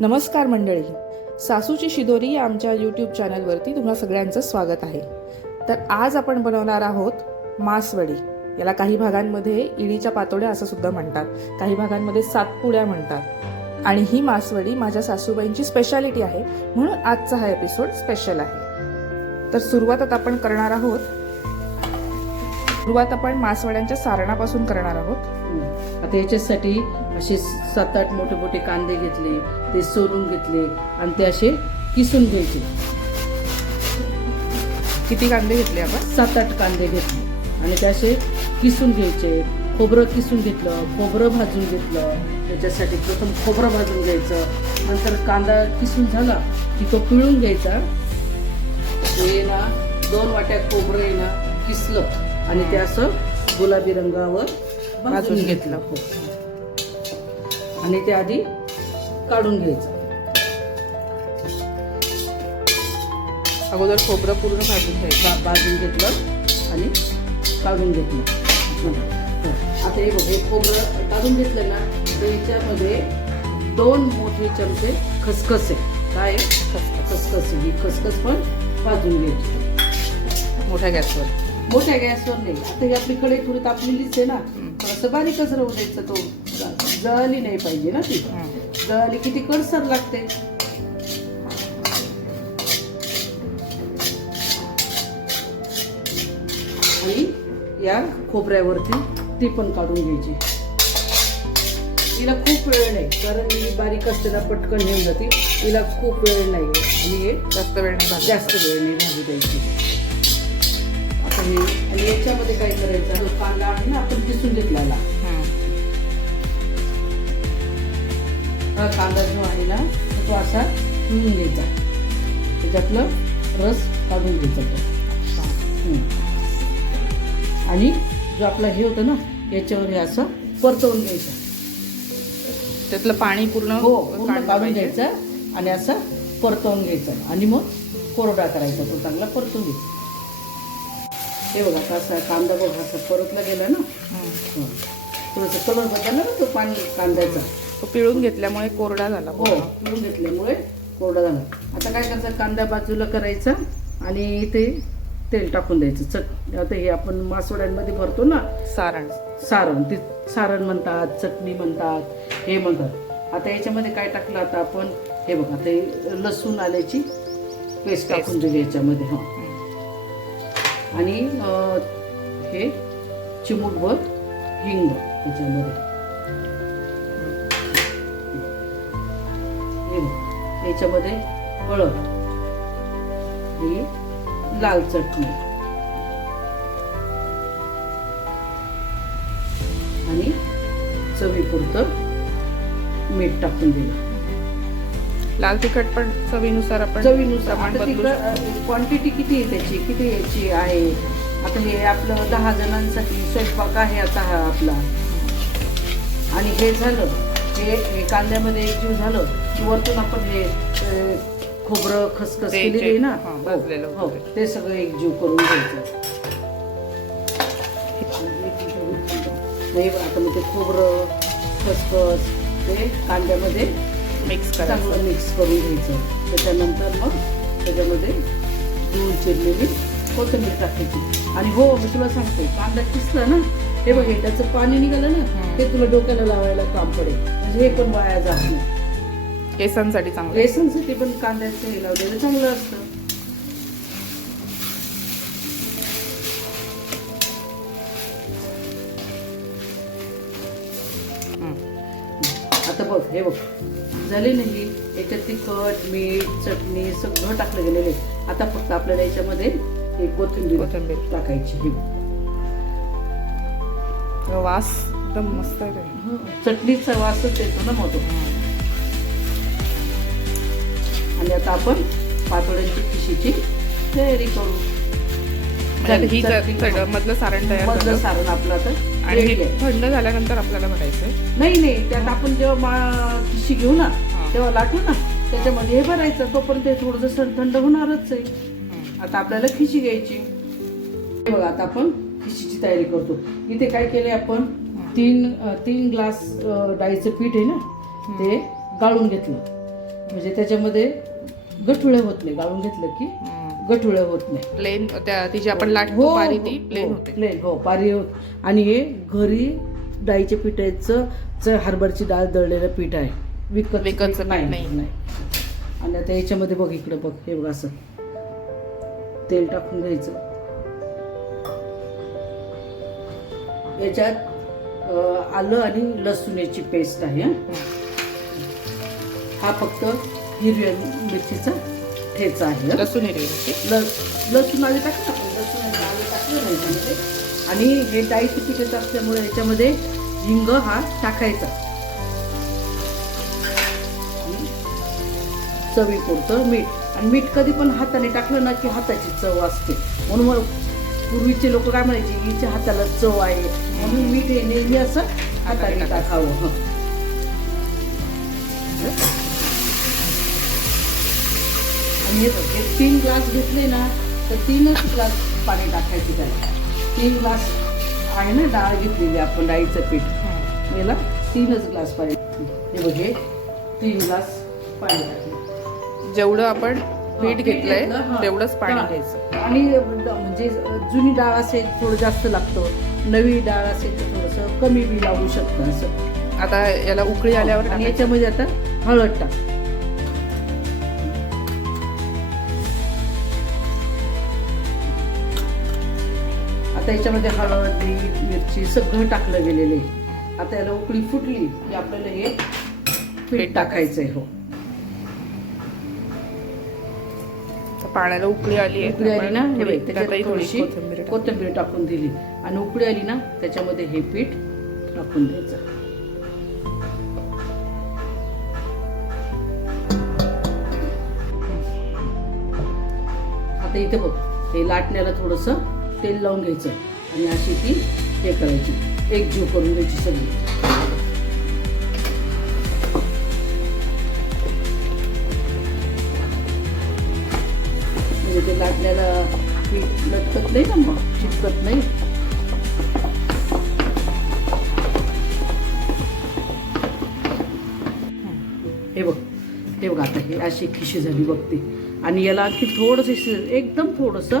नमस्कार मंडळी, सासूची शिदोरी या आमच्या यूट्यूब चॅनलवरती तुम्हा सगळ्यांचं स्वागत आहे. तर आज आपण बनवणार आहोत मासवडी. याला काही भागांमध्ये इडीच्या पातोड्या असं सुद्धा म्हणतात, काही भागांमध्ये सातपुड्या म्हणतात. आणि ही मासवडी माझ्या सासूबाईंची स्पेशालिटी आहे, म्हणून आजचा हा एपिसोड स्पेशल आहे. तर सुरुवात आपण करणार आहोत. सुरुवात आपण मासवड्यांच्या सारणापासून करणार आहोत. आता याच्यासाठी असे 7-8 मोठे मोठे कांदे घेतले, ते सोलून घेतले आणि ते असे किसून घ्यायचे. किती कांदे घेतले आपण? 7-8 कांदे घेतले आणि ते असे किसून घ्यायचे. खोबरं किसून घेतलं, खोबरं भाजून घेतलं. त्याच्यासाठी प्रथम खोबरं भाजून घ्यायचं, नंतर कांदा किसून झाला की तो पिळून घ्यायचा. हे ना 2 वाट्या खोबरं आहे ना किसलं आणि ते असं गुलाबी रंगावर भाजून घेतलं. आणि ते आधी काढून घ्यायचं. अगोदर खोबरं पूर्ण भाजून घ्यायचं. भाजून घेतलं आणि काढून घेतलं. आता हे बघ, हे खोबरं काढून घेतलं ना, तर याच्यामध्ये 2 मोठे चमचे खसखस आहे. काय खसखस. ही खसखस पण भाजून घ्यायची मोठ्या गॅसवर. मोठ्या गॅसवर नाही. आता ही आपली कढई थोडी तापलेलीच आहे ना, थोडंसं बारीकच राहू द्यायचं. तो जळली नाही पाहिजे ना. ती जळली किती कडसर लागते. आणि या खोबऱ्यावरती ती पण काढून घ्यायची. तिला खूप वेळ नाही, कारण ही बारीक असते ना, पटकन घेऊन जाते. तिला खूप वेळ नाही आणि हे जास्त वेळ नाही भाजू द्यायची. आता हे आणि याच्यामध्ये काय करायचं, कांदा आहे ना आपण किसून घेतलेला, हा कांदा जो आहे ना तो असा पिळून घ्यायचा. त्याच्यातलं रस काढून घ्यायचा. आणि जो आपला हे होतं ना याच्यावर हे असं परतवून घ्यायचं. त्यातलं पाणी पूर्ण काढून घ्यायचं आणि असं परतवून घ्यायचं. आणि मग कोरडा करायचा, तो चांगला परतून घ्यायचा. हे बघा, आता असा कांदा बघ असा परतला गेला ना, थोडंसं कलर बदलला ना तो पाणी कांद्याचा. तो पिळून घेतल्यामुळे कोरडा झाला. हो, पिळून घेतल्यामुळे कोरडा झाला. आता काय करायचं, कांदा बाजूला करायचा आणि इथे तेल टाकून द्यायचं. आता हे आपण मासवड्यांमध्ये भरतो ना सारण, ते सारण म्हणतात, चटणी म्हणतात, हे म्हणतात. आता याच्यामध्ये काय टाकलं, आता आपण हे बघा, ते लसूण आल्याची पेस्ट टाकून दिली याच्यामध्ये. हा, आणि हे चिमूटभर हिंग त्याच्यामध्ये. याच्यामध्ये हळद, ही लाल चटणी आणि चवीपुरतं मीठ टाकून दिलं. लाल तिखट पण चवीनुसार आपण क्वांटिटी किती आहे त्याची, किती याची आहे. आता हे आपलं 10 जणांसाठी स्वयंपाक आहे आता हा आपला. आणि हे झालं, हे कांद्यामध्ये एकजीव झालं की वरतून आपण हे खोबरं खसखस केलेली ना, ते सगळं एकजीव करून घ्यायचं. आता मग ते खोबरं खसखस ते कांद्यामध्ये चांगलं मिक्स करून घ्यायचं. त्याच्यानंतर मग त्याच्यामध्ये धुवून चिरलेली कोथिंबीर टाकायची. आणि हो, मी तुला सांगते, कांदा किसला ना, हे बघ, त्याचं पाणी निघालं ना, ते तुला डोक्याला लावायला काम पडेल. म्हणजे हे पण वाया जात नाही. केसांसाठी चांगलं, केसांसाठी पण कांद्याचं हे लावलेलं चांगलं असतं. आता बघ, हे बघ झाले नाही. याच्यात तिखट, मीठ, चटणी सगळं टाकलं गेलेलं आहे. आता फक्त आपल्याला याच्यामध्ये हे कोथिंबीर टाकायची. हे वास एकदम मस्त आहे. चटणीचा वासच येतो ना मग. आणि आता आपण पातोड्यांची खिशीची तयारी करू. मधलं सारण मधलं सारण आपलं आता. आणि थंड झाल्यानंतर आपल्याला भरायचंय. नाही, त्यात आपण जेव्हा खिशी घेऊ ना, तेव्हा लाटू ना, त्याच्यामध्ये हे भरायचं. तोपर्यंत ते थोडंसं थंड होणारच आहे. आता आपल्याला खिशी घ्यायची. बघा, आता आपण खिशीची तयारी करतो. इथे काय केलंय आपण, 3 ग्लास डाळीचं पीठ आहे ना, ते गाळून घेतलं. म्हणजे त्याच्यामध्ये गठुळ्या होत नाही. गाळून घेतलं की गठुळ्या होत नाही. प्लेन ती जी आपण लाटतो पारी ती प्लेन होते. प्लेन हो पारी होत. आणि हे घरी डाळीच्या पिठाचं हरभरची डाळ दळलेलं पीठ आहे. विकतचं पीठ नाही. आणि आता याच्यामध्ये बघ इकडे बघ हे बघ असं तेल टाकून घ्यायचं. याच्यात आलं आणि लसूण याची पेस्ट आहे. हा फक्त हिरव्या मिरचीचा ठेचा आहे. लसूण हिरवी मिरची, लसूण आले टाकलं आपण, लसूण आणि आलं टाकलं नाही याच्यामध्ये. आणि हे डाळीचं पिठाचं असल्यामुळे याच्यामध्ये हिंग हा टाकायचा. चवीपुरतं मीठ. आणि मीठ कधी पण हाताने टाकलं ना की हाताची चव असते. म्हणून मग पूर्वीचे लोक काय म्हणायचे, हिच्या हाताला चव आहे म्हणून मीठ हे नेहमी असं हाताने टाकावं. आणि हे 3 ग्लास घेतले ना तर 3च ग्लास पाणी टाकायचं त्याला. 3 ग्लास आहे ना डाळ घेतलेली आपण, डाळीचं पीठ, याला 3च ग्लास पाणी. हे बघे 3 ग्लास पाणी टाकले. जेवढं आपण पीठ घेतलंय तेवढंच पाणी घ्यायचं. आणि म्हणजे जुनी डाळ असेल थोडं जास्त लागतं, नवी डाळ असेल तर थोडंसं कमी बी लागू शकतं असं. आता याला उकळी आल्यावर आणि याच्यामध्ये आता हळद टाक. आता याच्यामध्ये हळद, मीठ, मिरची सगळं टाकलं गेलेलं आहे. आता याला उकळी फुटली की आपल्याला हे पीठ टाकायचंय. हो पाण्याला उकळी आली आहे. उकळी आली ना हे बघ, त्याच्यातही त्याच्यात थोडीशी थोडीशी कोथिंबीर टाकून दिली आणि उकळी आली ना त्याच्यामध्ये हे पीठ टाकून द्यायचं. आता इथे बघ हे लाटण्याला थोडंसं तेल लावून घ्यायचं आणि अशी ती हे करायची, एकजीव करून घ्यायची सगळी. म्हणजे ते लाटण्याला पीठ लटकत नाही ना, मग चिटकत नाही. हे बघ आता हे अशी खिशी झाली बघते. आणि याला आणखी थोडंसं एकदम थोडंसं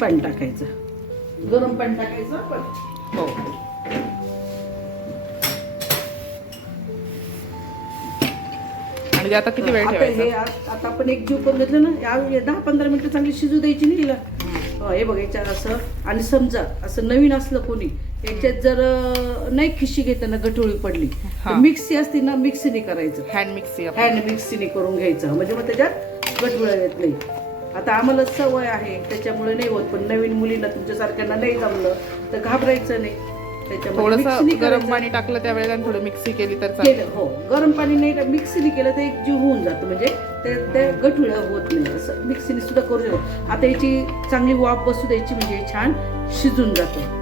पाणी टाकायचं, गरम पाणी टाकायचं आपण. हो आणि आता किती वेळ आता ठेवायचं? हे आता आपण एक जीव करून घेतलं ना, 10-15 मिनिटं चांगली शिजू द्यायची नाही हिला. हे बघ याच्यात असं. आणि समजा असं नवीन असलं कोणी याच्यात जर नाही खिशी घेताना गठोळी पडली तर मिक्सी असते ना, मिक्सीने करायचं. हँड मिक्सी हँड मिक्सीने करून घ्यायचं, म्हणजे मग त्याच्यात गठुळ्या येत नाही. आता आम्हाला सवय आहे त्याच्यामुळे नाही होत, पण नवीन मुलींना तुमच्यासारख्यांना नाही जमलं तर घाबरायचं नाही. त्याच्यामुळे थोडंसं गरम पाणी टाकलं त्यावेळेला थोडं मिक्सी केली तर चालेल. हो गरम पाणी नाही मिक्सीने केलं तर एक जीव होऊन जातं, म्हणजे ते गठुळ्या होत नाही. असं मिक्सीने सुद्धा करू शकतो. आता याची चांगली वाफ बसू द्यायची, म्हणजे छान शिजून जातं.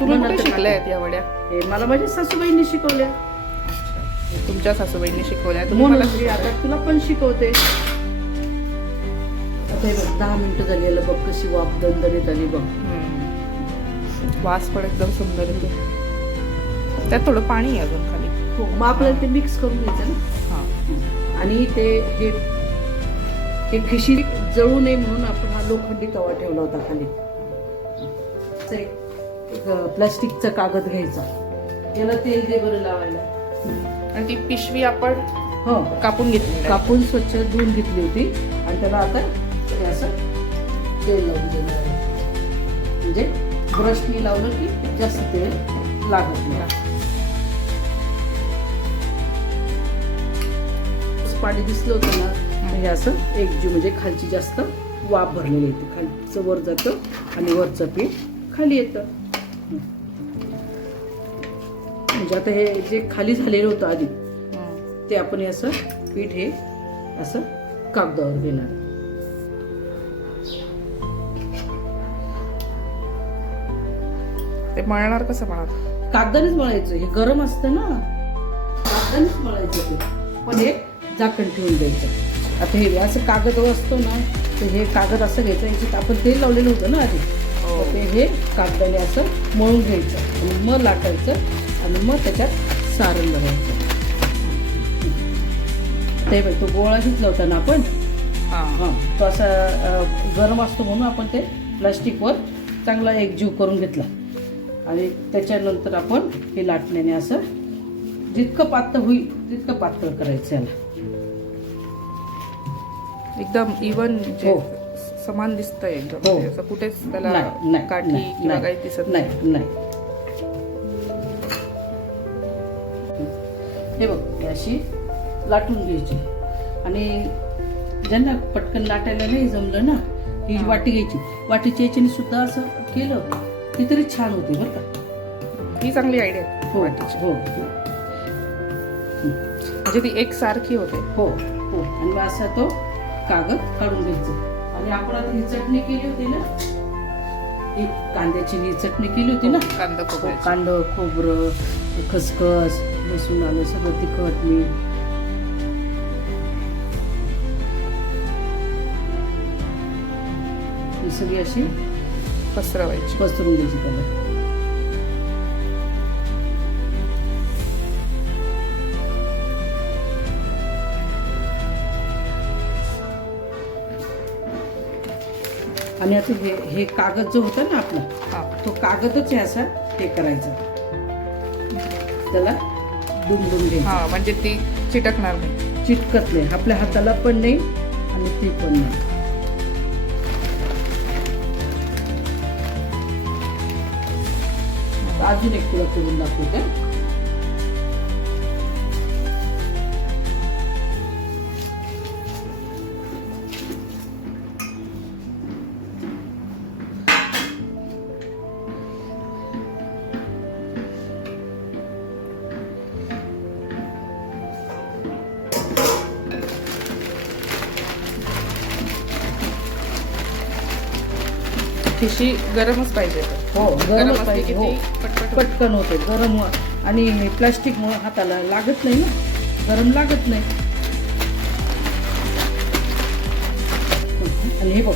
तुम्ही कुठे शिकल्या या वड्या? हे मला माझ्या सासूबाईंनी शिकवल्या. तुमच्या सासूबाईंनी शिकवल्या, म्हणून आता तुला पण शिकवते. आता हे बघ 10 मिनिटं झाली, याला बघ कशी वाफ दणदणीत आली बघ. वास पण एकदम सुंदर येतो. त्यात थोडं पाणी आहे अजून खाली. हो मग आपल्याला ते मिक्स करून घ्यायचं ना. हां आणि ते हे खिशी जळू नये म्हणून आपण हा लोखंडी तवा ठेवला होता खाली. एक प्लास्टिकचा कागद घ्यायचा, याला तेल दे बरं लावायला. आणि ती पिशवी आपण हो कापून घेतली, कापून स्वच्छ धुवून घेतली होती. आणि त्याला आता हे असं तेल लावून देणार आहे, म्हणजे ब्रशनी लावलं की जास्त तेल लागत नाही. पाणी दिसलं होतं ना हे असं एकजीव, म्हणजे खालची जास्त वाफ भरलेली येते, खालचं वर जातं आणि वरचं पीठ खाली येतं. म्हणजे आता हे जे खाली झालेलं होतं आधी ते आपण हे असं पीठ हे असं कागदावर घेणार. ते मळणार कसं म्हणत? कागदानेच मळायचं, हे गरम असतं ना, कागदानेच मळायचं ते. पण हे झाकण ठेवून द्यायचं. आता हे असं कागद असतो ना, तर हे कागद असं घ्यायचं, याच्यात आपण तेल लावलेलं होतं ना आधी, तर ते हे कागदाने असं मळून घ्यायचं आणि मग लाटायचं आणि मग त्याच्यात सारण भरायचं. आता हे बघ, तो गोळा घेतला होता ना आपण, हां तो असा गरम असतो म्हणून आपण ते प्लास्टिकवर चांगला एकजीव करून घेतला आणि त्याच्यानंतर आपण हे लाटण्याने असं जितकं पातळ होईल तितकं पातळ करायचं याला. एकदम इवन हो. समान दिसतंय एकदम. हो. म्हणजे असं कुठेच त्याला नाही, नाही, काठी नाही, किंवा नाही, काही दिसत नाही. नाही. हे बघ, हे अशी लाटून घ्यायची आणि ज्यांना पटकन लाटायला नाही जमलं ना, ही हा. वाटी घ्यायची. वाटीच्या याच्याने सुद्धा असं केलं ती तरी छान होते बरं का. ही चांगली आयडिया आहे हो वाटीची. हो म्हणजे ती एक सारखी होते. हो हो. आणि मग असा तो कागद काढून घ्यायचा. आणि आपण आता ही चटणी केली होती ना, ही कांद्याची ही चटणी केली होती ना, कांदा खोबऱ्याची. कांदा खोबरं खसखस लसूण आलं सगळं तिखट मीठ, ही सगळी अशी पसरवायची. पसरून द्यायची त्याला. आणि आता हे कागद जो होता ना आपला, हां तो कागदच आहे असा हे करायचा, त्याला दुमडून घ्यायचं. हां म्हणजे ती चिटकणार नाही. चिटकत नाही, आपल्या हाताला पण नाही आणि ती पण नाही. अजून एक तुला करून दाखवते. खिशी गरमच पाहिजे. हो, गरम गरम असली पाहिजे. की हो, ती पटपट पटकन होते गरम. आणि प्लास्टिकमुळे हाताला लागत नाही ना, गरम लागत नाही. आणि हे बघ,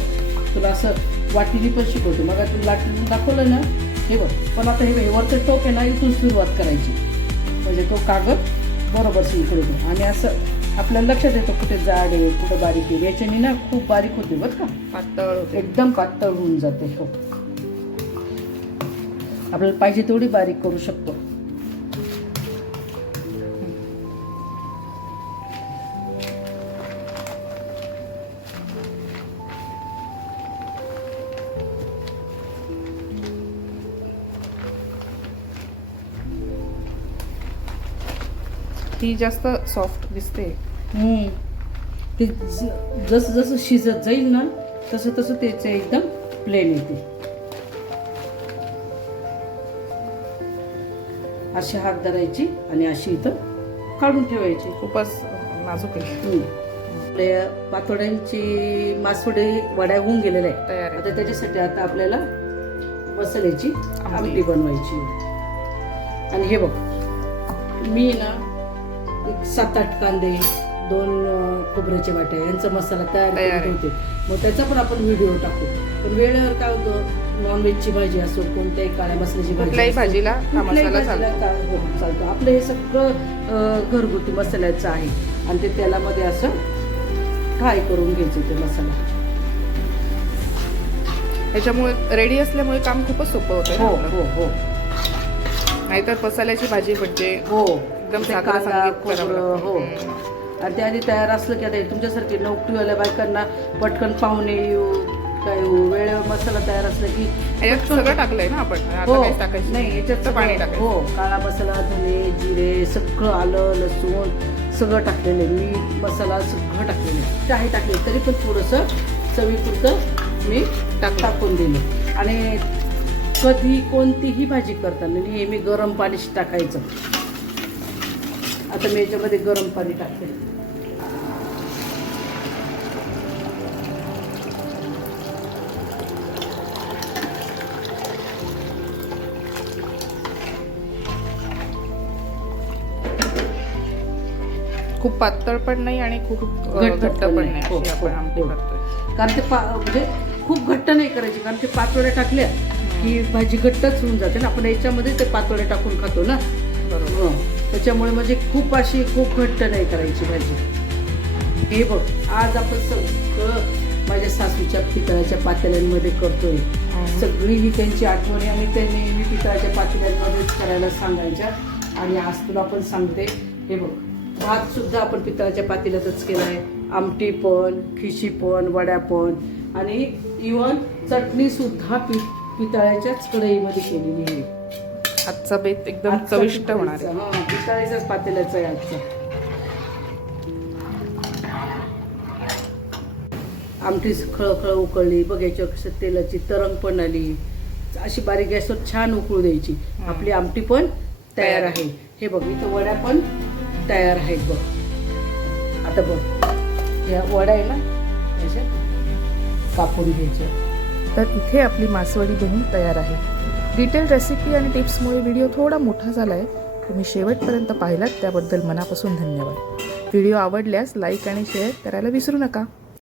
तुला असं वाटीने पण शिकवतो. मग तुला लाटून दाखवलं ना, हे बघ. पण आता हे बघ, वरचं टोक आहे ना, इथून सुरुवात करायची म्हणजे तो कागद बरोबर शिकवतो. आणि असं आपल्याला लक्षात येतं कुठे जाड आहे कुठे बारीक आहे. याच्याने ना खूप बारीक होते बरं का, पातळ होते. एकदम पातळ होऊन जाते. हो, आपल्याला पाहिजे तेवढी बारीक करू शकतो. ती जास्त सॉफ्ट दिसते. ते जसं जसं शिजत जाईल ना तसं तसं त्याचं एकदम प्लेन येते. अशी हात धरायची आणि अशी इथं काढून ठेवायची. खूपच नाजूक आहे. आपल्या पातोड्यांची मासवडी वड्या होऊन गेलेल्या आहे. तयार आहे. आता त्याच्यासाठी आता आपल्याला मसाल्याची आमटी बनवायची. आणि हे बघ, मी ना 7-8 कांदे 2 खोबऱ्याच्या वाट्या यांचा मसाला तयार करून ठेवते. मग त्याचा पण आपण व्हिडिओ टाकू. पण वेळेवर काय होतं, नॉनव्हेजची भाजी असो कोणत्याही काळ्या मसाल्याची कुठल्याही भाजीला हा मसाला चालतो. आपलं हे सगळं घरगुती मसाल्याचं आहे. आणि ते तेलामध्ये असं फ्राय करून घ्यायचं ते मसाला. त्याच्यामुळे रेडी असल्यामुळे काम खूपच सोपं होतं. हो हो हो. नाहीतर मसाल्याची भाजी म्हणजे हो, एकदम ते साखर कांदा, संगीत करावं खोबरं, लागतं. हो. आणि ते आधी तयार असलं की आता हे तुमच्यासारखे नोकरीवाल्या बायकांना पटकन पाहुणे येऊ काय येऊ, वेळेवर मसाला तयार असला की याच्यात सगळं टाकलंय ना आपण. आता हो, काहीच टाकायचं नाही याच्यात फक्त पाणी टाकायचं. हो, काळा मसाला, धने, जिरे सगळं, आलं लसूण सगळं टाकलेलं आहे. मीठ मसाला सगळं टाकलेलं आहे. काही टाकले तरी पण थोडंसं चवीपुरतं मी टाकून दिलं. आणि कधी कोणतीही भाजी करताना नेहमी गरम पाणी टाकायचं. आता मी याच्यामध्ये गरम पाणी टाकते. खूप पातळ पण नाही आणि खूप घट्ट पण नाही. हो, अशी हो, आपण आमटी हो. करतोय. कारण ते म्हणजे खूप घट्ट नाही करायची, कारण ते पातोड्या टाकल्या की भाजी घट्टच होऊन जाते ना. आपण याच्यामध्ये ते पातोड्या टाकून खातो ना, बरोबर. त्याच्यामुळे म्हणजे खूप घट्ट नाही करायची भाजी. हे बघ, आज आपण सगळं माझ्या सासूच्या पितळाच्या पातेल्यांमध्ये करतोय. सगळी ही त्यांची आठवण आहे आणि त्यांनी नेहमी पितळाच्या पातेल्यांमध्येच करायला सांगायच्या. आणि आज तुला पण सांगते, हे बघ, भात सुद्धा आपण पितळाच्या पातेल्यातच केलाय, आमटी पण, खिशी पण, वड्या पण, आणि इव्हन चटणी सुद्धा पितळाच्याच कढईमध्ये केलेली आहे. आजचा बेत एकदम चविष्ट होणार आहे. हा, पितळाच्याच पातेल्याचा आहे आजचा. आमटी खळखळ उकळली बघ, याच्यावर कसं तेलाची तरंग पण आली. अशी बारीक गॅसवर छान उकळू द्यायची. आपली आमटी पण तयार आहे. हे बघ, इथं वड्या पण तयार आहेत बघ. आता बघ, या वड्या आहे ना, अशा कापून घ्यायच्या. तर इथे आपली मासवडी बनून तयार आहे. डिटेल रेसिपी आणि टिप्समुळे व्हिडिओ थोडा मोठा झाला आहे. तुम्ही शेवटपर्यंत पाहिलात त्याबद्दल मनापासून धन्यवाद. व्हिडिओ आवडल्यास लाईक आणि शेअर करायला विसरू नका.